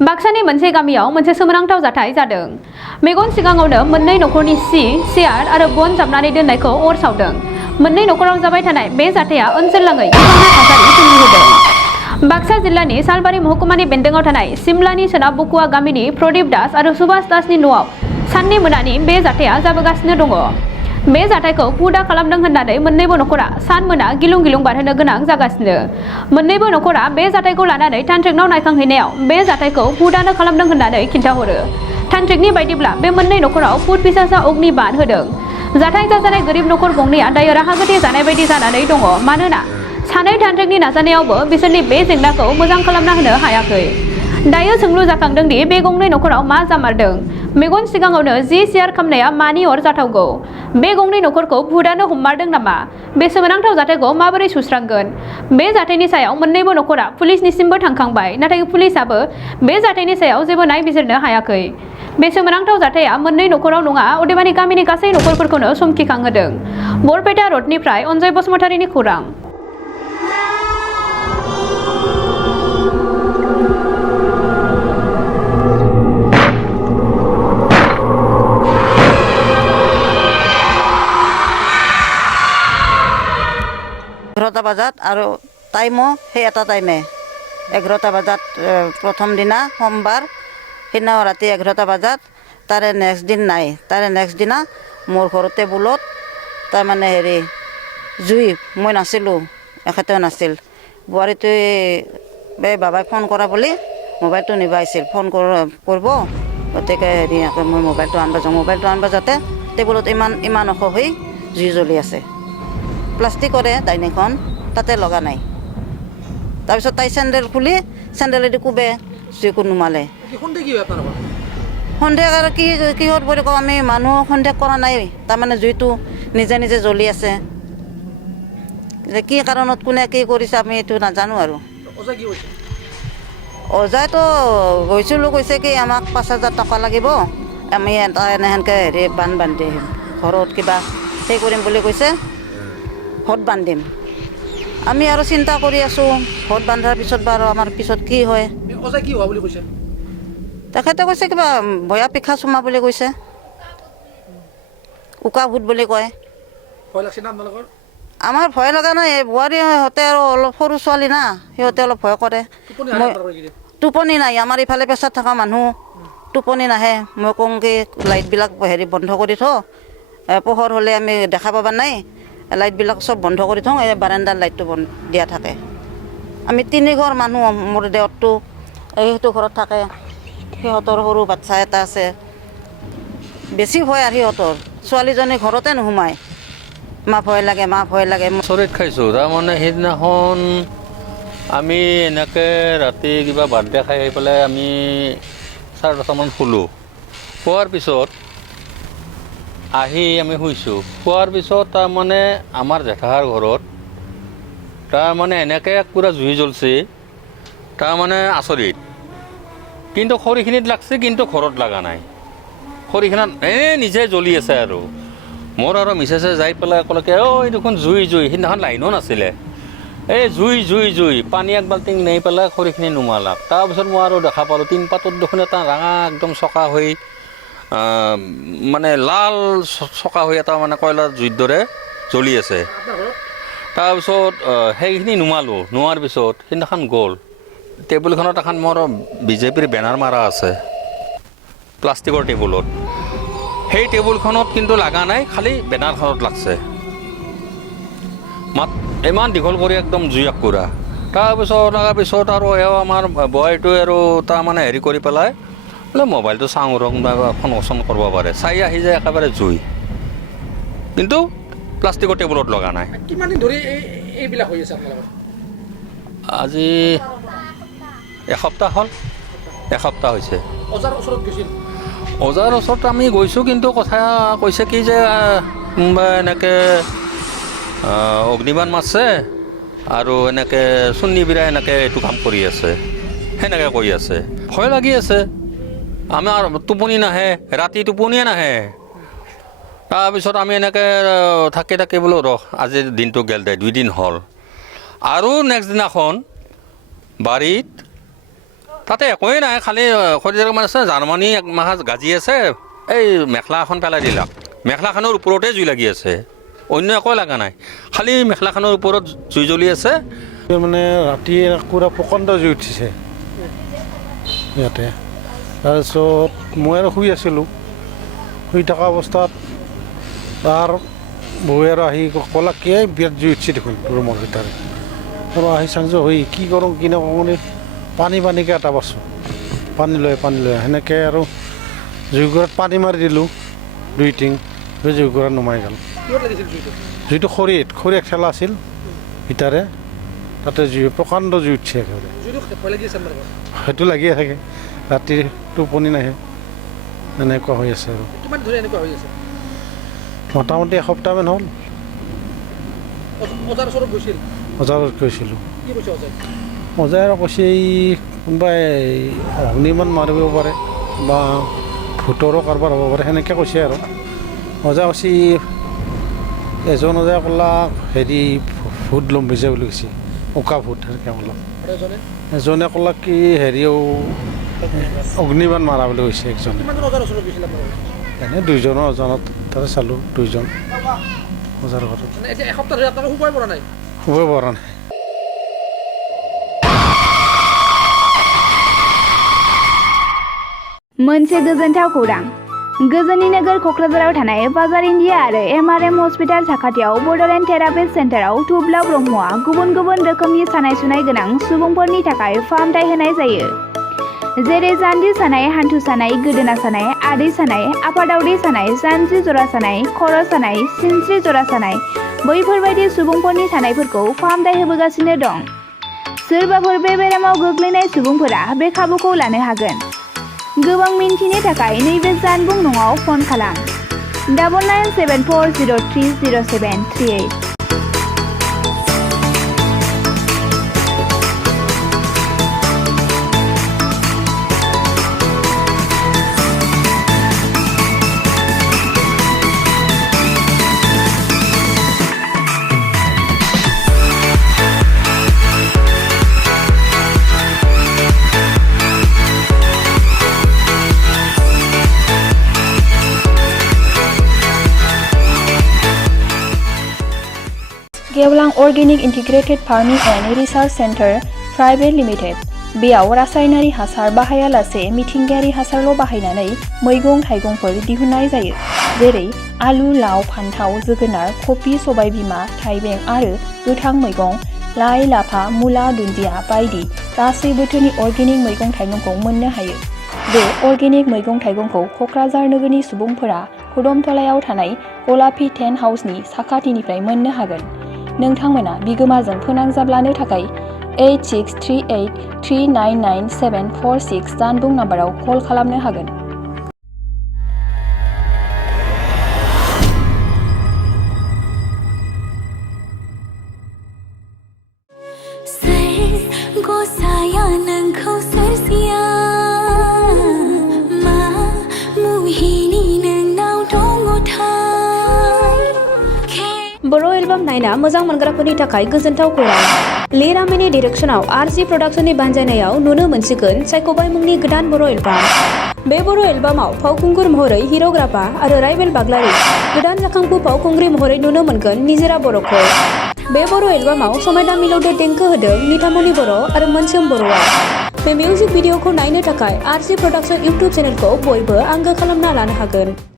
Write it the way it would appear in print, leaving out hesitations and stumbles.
बाक्सानि मोनसे गामियाव मोनसे सोमोनांथाव जाथाय जादों। मेगन सिगाङावनो मोननै नखरनि सि, सियार आरो बन जाबनानै दोननायखौ अर सावदों। मोननै नखराव जाबाय थानाय बे जाथाया ओनसोलनाङै गिख्रंथाव थासारि सोमजिहोदों। बाक्सा जिल्लानि सालबारि महकुमानि बेन्दोङाव थानाय सिमलानि सोनाब बकुवा गामिनि प्रदीप दास आरो सुभाष दासनि न'आव साननि मोनानि बे जाथाया जाबोगासिनो दङ। बे जाथायखौ हुदा खालामदों होननानै मोन्नैबो नखरा सान मोना गिलुं गिलुं बारहोनो गोनां जागासिनो। मोन्नैबो नखरा बे जाथायखौ लानानै तान्त्रिकनाव नायखांहैनायाव बे जाथायखौ हुदानो खालामदों होननानै खिन्थाहरो। तान्त्रिकनि बायदिब्ला बे मोन्नै नखराव भुत पिसाचा अग्नि बान होदों। जाथाय जाजानाय गोरिब नखर गंनैया दायो राहा गोथे जानाय बायदि जानानै दङ, मानोना सानै तान्त्रिकनि नाजानायावबो बिसोरनि बे जेंनाखौ मोजां खालामना होनो हायाखै। दायो सोंलु जाखांदों दि बे गंनै नखराव मा जामारदों। मेगन सिगाङावनो जि सियार खामनाया मानि अर जाथावगौ? बे गंनै नखरखौ भुतानो हममारदों नामा? बे सोमोनांथाव जाथायखौ माबोरै सुस्रांगोन? बे जाथायनि सायाव मोन्नैबो नखरा पुलिसनिसिमबो थांखांबाय, नाथाय पुलिसआबो बे जाथायनि सायाव जेबो नायबिजिरनो हायाखै। बे सोमोनांथाव जाथाया मोन्नै नखराव नङा, अदेबानि गामिनि गासै नखरफोरखौनो समखिखांहोदों। बरपेटा रडनिफ्राय अनजय बसुमतारीनि खौरां। এঘাৰটা বজাত আৰু টাইমো সেই এটা টাইমে 11টা বজাত প্ৰথম দিনা সোমবাৰ সেইদিনাও ৰাতি 11টা বজাত। তাৰে নেক্সট দিন নাই, তাৰে নেক্সট দিনা মোৰ ঘৰতে টেবুলত তাৰমানে জুই, মই নাছিলোঁ, এখেতেও নাছিল। বোৱাৰীটোৱে বাবাই ফোন কৰা বুলি মোবাইলটো নিব আহিছিল, ফোন কৰিব, গতিকে মই মোবাইলটো আনব যাওঁতে টেবুলত ইমান ওখ হৈ জুই জ্বলি আছে। প্লাষ্টিকৰে ডাইনিংখন তাতে লগা নাই। তাৰপিছত তাই চেণ্ডেল খুলি চেণ্ডেলেদি কোবে, জুইকো নুমালে। সন্দেহ আৰু কিহত বুলি কওঁ, আমি মানুহ সন্দেহ কৰা নাই, তাৰমানে জুইটো নিজে নিজে জ্বলি আছে। কি কাৰণত কোনে কি কৰিছে আমি এইটো নাজানো আৰু। অজাইতো গৈছিলোঁ, কৈছে কি আমাক 5,000 টকা লাগিব, আমি এটা এনেহেনকৈ বান্ধ বান্ধি আহিম, ঘৰত কিবা সেই কৰিম বুলি কৈছে, ভোট বান্ধিম। আমি আৰু চিন্তা কৰি আছোঁ, ভোট বান্ধাৰ পিছত বাৰু আমাৰ পিছত কি হয়। কি হোৱা বুলি কৈছে? তেখেতে কৈছে কিবা ভয়া পিখা চুমা বুলি কৈছে, উকা ভূত বুলি কয়। ভয় লাগছে না আপোনালোকৰ? আমাৰ ভয় লগা নাই, বোৱাৰীহঁতে আৰু অলপ সৰু ছোৱালী না, সিহঁতে অলপ ভয় কৰে। টোপনি নাই, আমাৰ ইফালে প্ৰেছাৰ থকা মানুহ, টোপনি নাহে। মই কওঁ কি লাইটবিলাক বন্ধ কৰি থওঁ, পোহৰ হ'লে আমি দেখা পাবা নাই, লাইটবিলাক চব বন্ধ কৰি থওঁ, এই বাৰাণ্ডাৰ লাইটটো দিয়া থাকে। আমি 3 ঘৰ মানুহ, মোৰ দেৱৰটো সেইটো ঘৰত থাকে, সিহঁতৰ সৰু বাচ্ছা এটা আছে। বেছি ভয় আৰু সিহঁতৰ, ছোৱালীজনী ঘৰতে নোসোমায়, মা ভয় লাগে, মা ভয় লাগে। চৰিত খাইছোঁ, তাৰমানে সেইদিনাখন আমি এনেকৈ ৰাতি কিবা বাৰ্থডে খাই আহি পেলাই আমি 10:30মান শুলোঁ। শোৱাৰ পিছত আহি আমি শুইছোঁ। শোৱাৰ পিছত তাৰমানে আমাৰ জেঠাৰ ঘৰত তাৰমানে এনেকৈ পূৰা জুই জ্বলছে, তাৰমানে আচৰিত। কিন্তু খৰিখিনিত লাগছে, কিন্তু ঘৰত লগা নাই। খৰিখিনিত নিজে জ্বলি আছে আৰু। মোৰ আৰু মিছেছে যাই পেলাই ক'লে এই দেখোন জুই, সেইদিনাখন লাইনো নাছিলে, এই জুই, পানী এক বাল্টিং নি পেলাই খৰিখিনি নুমালাক। তাৰপিছত মই আৰু দেখা পালোঁ টিনপাতত দেখোন এটা ৰাঙা একদম চকা হৈ, মানে লাল চকা হৈ এটা মানে কয়লাৰ জুইৰ দৰে জ্বলি আছে। তাৰপিছত সেইখিনি নোৱাৰ পিছত সেইদিনাখন গ'ল। টেবুলখনত এখন মোৰ বিজেপিৰ বেনাৰ মাৰা আছে, প্লাষ্টিকৰ টেবুলত। সেই টেবুলখনত কিন্তু লগা নাই, খালি বেনাৰখনত লাগছে। ইমান দীঘল কৰি একদম জুই পুৰা। তাৰপিছত লগাৰ পিছত আৰু আমাৰ বোৱাৰীটোৱে আৰু তাৰমানে কৰি পেলাই বোলে মোবাইলটো চাওঁ ৰং ফোন কৰিব পাৰে, চাই আহি যায় একেবাৰে জুই, কিন্তু প্লাষ্টিকৰ টেবুলত লগা নাই। কিমান দিন ধৰি এইবিলাক হৈ আছে আপোনালোকৰ? আজি এসপ্তাহ হ'ল, এসপ্তাহ হৈছে। অজাৰ ওচৰত গৈছিল? অজাৰ ওচৰত আমি গৈছোঁ, কিন্তু কথা কৈছে কি যে এনেকৈ অগ্নিবাণ মাৰছে আৰু এনেকৈ চুন্নি বিৰাই এনেকৈ এইটো কাম কৰি আছে, সেনেকৈ কৈ আছে। ভয় লাগি আছে, আমাৰ টোপনি নাহে, ৰাতি টোপনিয়ে নাহে। তাৰপিছত আমি এনেকৈ থাকি বোলো আজি দিনটো গেল দে 2 দিন হ'ল আৰু নেক্সট দিনাখন বাৰীত তাতে একোৱেই নাই খালি খৰিজাৰ মানে আছে জাৰ্মানী এক মাহ গাজি আছে এই মেখেলা এখন পেলাই দিলাক মেখেলাখনৰ ওপৰতে জুই লাগি আছে অন্য একো লগা নাই খালি মেখেলাখনৰ ওপৰত জুই জ্বলি আছে মানে ৰাতি পুৰা প্ৰকাণ্ড জুই উঠিছে ইয়াতে তাৰপিছত মই আৰু শুই আছিলোঁ শুই থকা অৱস্থাত তাৰ বৌৱে আৰু আহি ক'লা কি বিৰাট জুই উঠিছে দেখোন ৰুমৰ ভিতৰত আৰু আহি চাংছো হৈ কি কৰোঁ কি নকৰোঁ মানে পানীকৈ এটা পাৰছোঁ পানী লৈ সেনেকৈ আৰু জুইকুৰাত পানী মাৰি দিলোঁ 2 টিং সেই জুইকুৰাত নমাই গ'ল কিহত লাগিছিল জুইটো জুইটো খৰি এক ঠেলা আছিল ভিতৰে তাতে জুই প্ৰকাণ্ড জুই উঠিছে একেবাৰে জুইটো ভয় লাগি আছে আপোনালোকৰ সেইটো লাগিয়ে থাকে ৰাতি টোপনি নাহে এনেকুৱা হৈ আছে আৰু কিমান ধৰি এনেকুৱা হৈ আছে মোটামুটি এসপ্তাহমান হ'ল বজাৰ ওচৰত গৈছিল বজাৰত গৈছিলোঁ কি কৈছে অজাই মজাই আৰু কৈছে এই কোনোবাই অগ্নিমান মাৰিব পাৰে বা ভূতৰো কাৰোবাৰ হ'ব পাৰে সেনেকৈ কৈছে আৰু মজা কৈছে এজন অজাই ক'লা হেৰি ভূত লম্বিছে বুলি কৈছে উকা ভূত সেনেকৈ ক'লা আৰু এজনে এজনে ক'লা কি হেৰিও অগ্নিবাণ মাৰা বুলি কৈছে একজনে কিমানজন অজাৰ ওচৰত গৈছিল আপোনালোকে এনেই 2জনৰ অজানত তাতে চালোঁ 2জন অজাৰ ঘৰত মানে এতিয়া এসপ্তাহ ধৰি আপোনালোকে শুবই পৰা নাই শুবই পৰা নাই मोनसे गोजोनथाव खौरां गोजोननि नोगोर क'क्राझाराव थानाय बाजार इन्डिया आरो MRM हस्पिटाल साखाथियाव बड'लेण्ड थेरापिस्ट सेन्टाराव थुब्ला ब्रह्मआ गुबुन गुबुन रोखोमनि सानाय सुनाय गोनां सुबुंफोरनि थाखाय फाहामथाय होनाय जायो जेरै जान्जि सानाय हान्थु सानाय गोदोना सानाय आदै सानाय आफादावदै सानाय जानजि जरा सानाय खर' सानाय सिनस्रि जरा सानाय बैफोरबायदि सुबुंफोरनि सानायफोरखौ फाहामथाय होबोगासिनो दं सोरबाफोर बे बेरामाव गोग्लैनाय सुबुंफोरा बे खाबुखौ लानो हागोन गोबां मिन्थिनो थाखाय नैबे जानबुं नङाव फन खालाम 9974030738 गेवलां organic integrated farming end research centre private limited बेयाव रासायनारि हासार बाहायालासे मिथिंगायारि हासारल' बाहायनानै मैगं थाइगंफोर दिहुननाय जायो जेरै आलु लाव फान्थाव जोगोनार कफि सबायबिमा थाइबें आरो गोथां मैगं लाइ लाफा मुला दुन्दिया बायदि गासै बोथोरनि अर्गेनिक मैगं थाइगंखौ मोननो हायो बे अर्गेनिक मैगं थाइगंखौ क'क्राझार नोगोरनि सुबुंफोरा खुदमथलायाव थानाय गलापी टेन्ट हाउसनि साखाथिनिफ्राय मोननो हागोन नोंथांमोना बिगोमाजों फोनांजाबलानो थाखाय 8638399746 जानबुं नाम्बाराव कल खालामनो हागोन बर' एलबाम नायना मोजां मोनग्राफोरनि थाखाय गोजोनथाव खौरां लिरामिनि डिरेक्शनाव RG प्रडाक्शननि बानजायनायाव नुनो मोनसिगोन सायख'बाय मुंनि गोदान बर' एलबाम बे बर' एलबामाव फावखुंगुर महरै हिर'ग्राफा आरो राइबेल बाग्लारि गोदान जाखांफु फावखुंग्रि महरै नुनो मोनगोन निजोरा बर'खौ बे बर' एलबामाव समायना मिलौदो देंखो होदों निथामनि बर' आरो मोनसोम बर'आ बे मिउजिक भिडिअखौ नायनो थाखाय RG प्रडाक्शन इउटुब चेनेलखौ बयबो आंगो खालामना लानो हागोन।